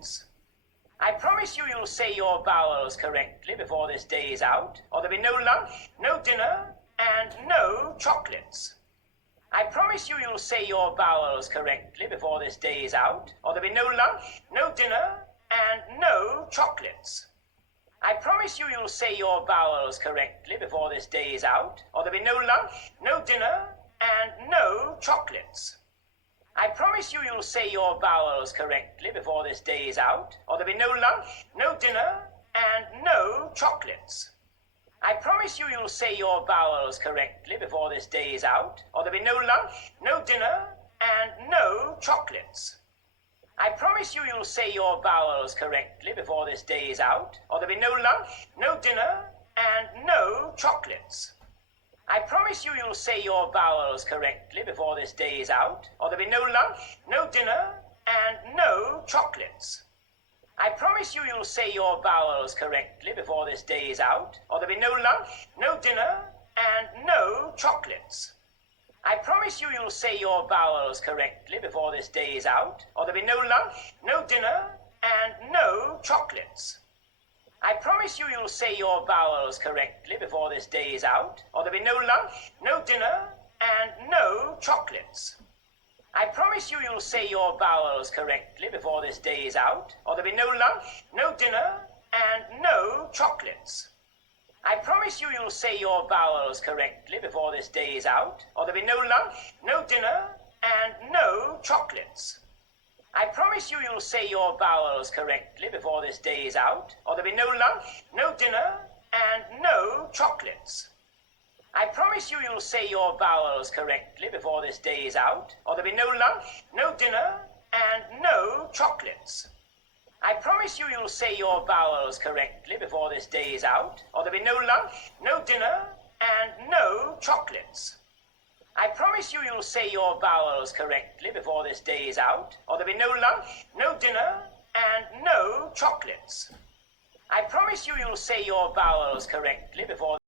chocolates. I promise you you'll say your vowels correctly before this day is out, or there'll be no lunch, no dinner, and no chocolates. I promise you you'll say your vowels correctly before this day is out, or there'll be no lunch, no dinner, and no chocolates. I promise you you'll say your vowels correctly before this day is out, or there'll be no lunch, no dinner, and no chocolates. I promise you you'll say your vowels correctly before this day is out, or there'll be no lunch, no dinner, and no chocolates. I promise you you'll say your vowels correctly before this day is out, or there'll be no lunch, no dinner, and no chocolates. I promise you you'll say your vowels correctly before this day is out, or there'll be no lunch, no dinner, and no chocolates. I promise you you'll say your vowels correctly before this day is out, or there'll be no lunch, no dinner, and no chocolates. I promise you you'll say your vowels correctly before this day is out, or there'll be no lunch, no dinner, and no chocolates. I promise you you'll say your vowels correctly before this day is out, or there'll be no lunch, no dinner, and no chocolates. I promise you you'll say your vowels correctly before this day is out, or there'll be no lunch, no dinner, and no chocolates. I promise you you'll say your vowels correctly before this day is out, or there'll be no lunch, no dinner, and no chocolates. I promise you you'll say your vowels correctly before this day is out, or there'll be no lunch, no dinner, and no chocolates. I promise you you'll say your vowels correctly before this day is out, or there'll be no lunch, no dinner, and no chocolates. I promise you you'll say your vowels correctly before this day is out, or there'll be no lunch, no dinner, and no chocolates. I promise you you'll say your vowels correctly before this day is out, or there'll be no lunch, no dinner, and no chocolates. I promise you you'll say your vowels correctly before this day is out, or there'll be no lunch, no dinner, and no chocolates. I promise you you'll say your vowels correctly before